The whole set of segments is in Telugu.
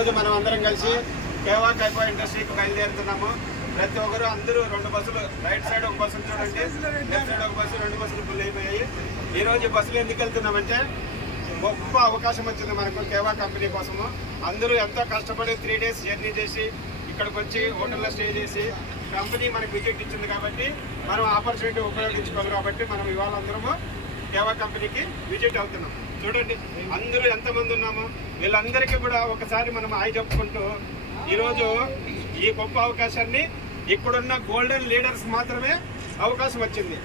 ఈరోజు మనం అందరం కలిసి కేవా కైపా ఇండస్ట్రీకి బయలుదేరుతున్నాము. ప్రతి ఒక్కరు అందరూ 2 బస్సులు, రైట్ సైడ్ ఒక బస్సు చూడండి, లెఫ్ట్ సైడ్ ఒక బస్సు, 2 బస్సులు ఫుల్ అయిపోయాయి. ఈరోజు ఈ బస్సులు ఎందుకు వెళ్తున్నామంటే గొప్ప అవకాశం వచ్చింది మనకు కేవా కంపెనీ కోసము. అందరూ ఎంతో కష్టపడి 3 డేస్ జర్నీ చేసి ఇక్కడికి వచ్చి హోటల్లో స్టే చేసి కంపెనీ మనకు విజిట్ ఇచ్చింది కాబట్టి మనం ఆపర్చునిటీ ఉపయోగించుకోవాలి. కాబట్టి మనం ఇవాళ అందరము కేవా కంపెనీకి విజిట్ అవుతున్నాం. చూడండి అందరూ ఎంతమంది ఉన్నామో వీళ్ళందరికీ కూడా ఒకసారి మనం హాయ్ చెప్పుకుంటూ ఈరోజు ఈ గొప్ప అవకాశాన్ని ఇక్కడున్న గోల్డెన్ లీడర్స్ మాత్రమే అవకాశం వచ్చింది.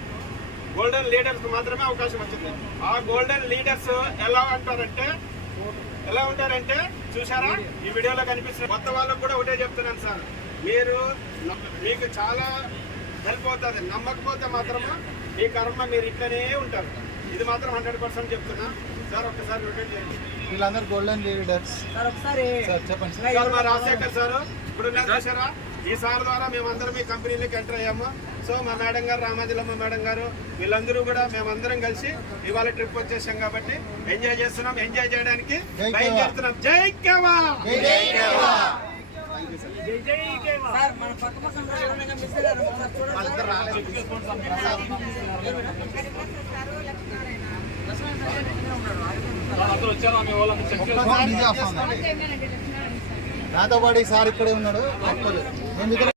గోల్డెన్ లీడర్స్ మాత్రమే అవకాశం వచ్చింది. ఆ గోల్డెన్ లీడర్స్ ఎలా ఉంటారంటే చూసారా, ఈ వీడియోలో కనిపిస్తుంది. కొత్త వాళ్ళకు కూడా ఒకటే చెప్తున్నాను సార్, మీకు చాలా హెల్ప్ అవుతుంది. నమ్మకపోతే మాత్రము మీ కర్మ మీరు ఇక్కడే ఉంటారు. ఇది మాత్రం 100% చెప్తున్నా సార్. ఒక్కసారి రొటేట్ చేయండి. వీళ్ళందరూ గోల్డెన్ లీడర్స్ సార్. ఒకసారి చెప్పండి సార్. మా రాజశేఖర్ సార్ ఇప్పుడు చూసారా, ఈ సార్ ద్వారా మేమందరం ఈ కంపెనీలోకి ఎంటర్ అయ్యాము. సో మా మేడం గారు, రామాజిలమ్మ మేడం గారు, వీళ్ళందరూ కూడా మేమందరం కలిసి ఇవాళ ట్రిప్ వచ్చేసాం కాబట్టి ఎంజాయ్ చేస్తున్నాం. ఎంజాయ్ చేయడానికి బయలుదేరుతున్నాం. జై కేవా. నాతో పాటు ఈ సార్ ఇక్కడే ఉన్నాడు.